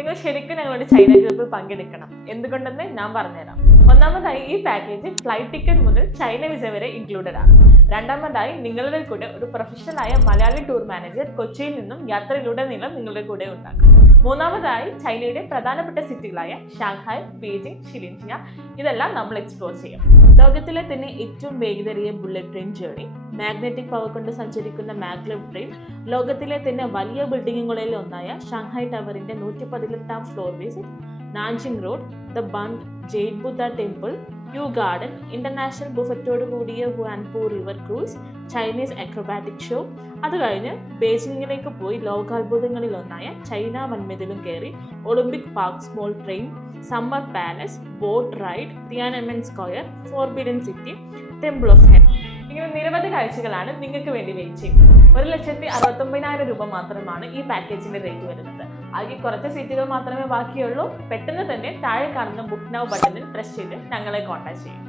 നിങ്ങൾ ശരിക്കും ഞങ്ങളുടെ ചൈന ട്രിപ്പിൽ പങ്കെടുക്കണം. എന്തുകൊണ്ടെന്ന് ഞാൻ പറഞ്ഞുതരാം. ഒന്നാമതായി, ഈ പാക്കേജ് ഫ്ലൈറ്റ് ടിക്കറ്റ് മുതൽ ചൈന വിസ വരെ ഇൻക്ലൂഡഡ് ആണ്. രണ്ടാമതായി, നിങ്ങളുടെ കൂടെ ഒരു പ്രൊഫഷണലായ മലയാളി ടൂർ മാനേജർ കൊച്ചിയിൽ നിന്നും യാത്രയിലുടനീളം നിങ്ങളുടെ കൂടെ ഉണ്ടാകും. മൂന്നാമതായി, ചൈനയുടെ പ്രധാനപ്പെട്ട സിറ്റികളായ ഷാങ്ഹായ്, ബീജിംഗ്, ഷിലിൻജിയ ഇതെല്ലാം നമ്മൾ എക്സ്പ്ലോർ ചെയ്യും. ലോകത്തിലെ തന്നെ ഏറ്റവും വേഗതയേറിയ bullet train journey, magnetic power കൊണ്ട് സഞ്ചരിക്കുന്ന മാഗ്ലെവ് ട്രെയിൻ, ലോകത്തിലെ തന്നെ വലിയ ബിൽഡിങ്ങുകളിൽ ഒന്നായ ഷാങ്ഹായ് ടവറിന്റെ 118ാം floor visit, Nanjing Road, the Bund, Jade Buddha temple, Yu Garden, international ബുഫറ്റോട് കൂടിയ Huangpu river cruise, Chinese acrobatic show. അത് കഴിഞ്ഞ് ബീജിംഗിലേക്ക് പോയി ലോകാത്ഭുതങ്ങളിൽ ഒന്നായ ചൈന വൻമതിലും കയറി Olympic park small train, Summer Palace, boat ride, Tiananmen Square, Forbidden City, Temple of Heaven. ഇങ്ങനെ നിരവധി കാഴ്ചകളാണ് നിങ്ങൾക്ക് വേണ്ടി വെയിറ്റ് ചെയ്യും. 1,69,000 രൂപ മാത്രമാണ് ഈ പാക്കേജിന്റെ റേറ്റ് വരുന്നത്. ആകെ കുറച്ച് സീറ്റുകൾ മാത്രമേ ബാക്കിയുള്ളൂ. പെട്ടെന്ന് തന്നെ താഴെ കാണുന്ന ബുക്ക് നൗ ബട്ടണിൽ പ്രസ് ചെയ്ത് ഞങ്ങളെ കോൺടാക്ട് ചെയ്യും.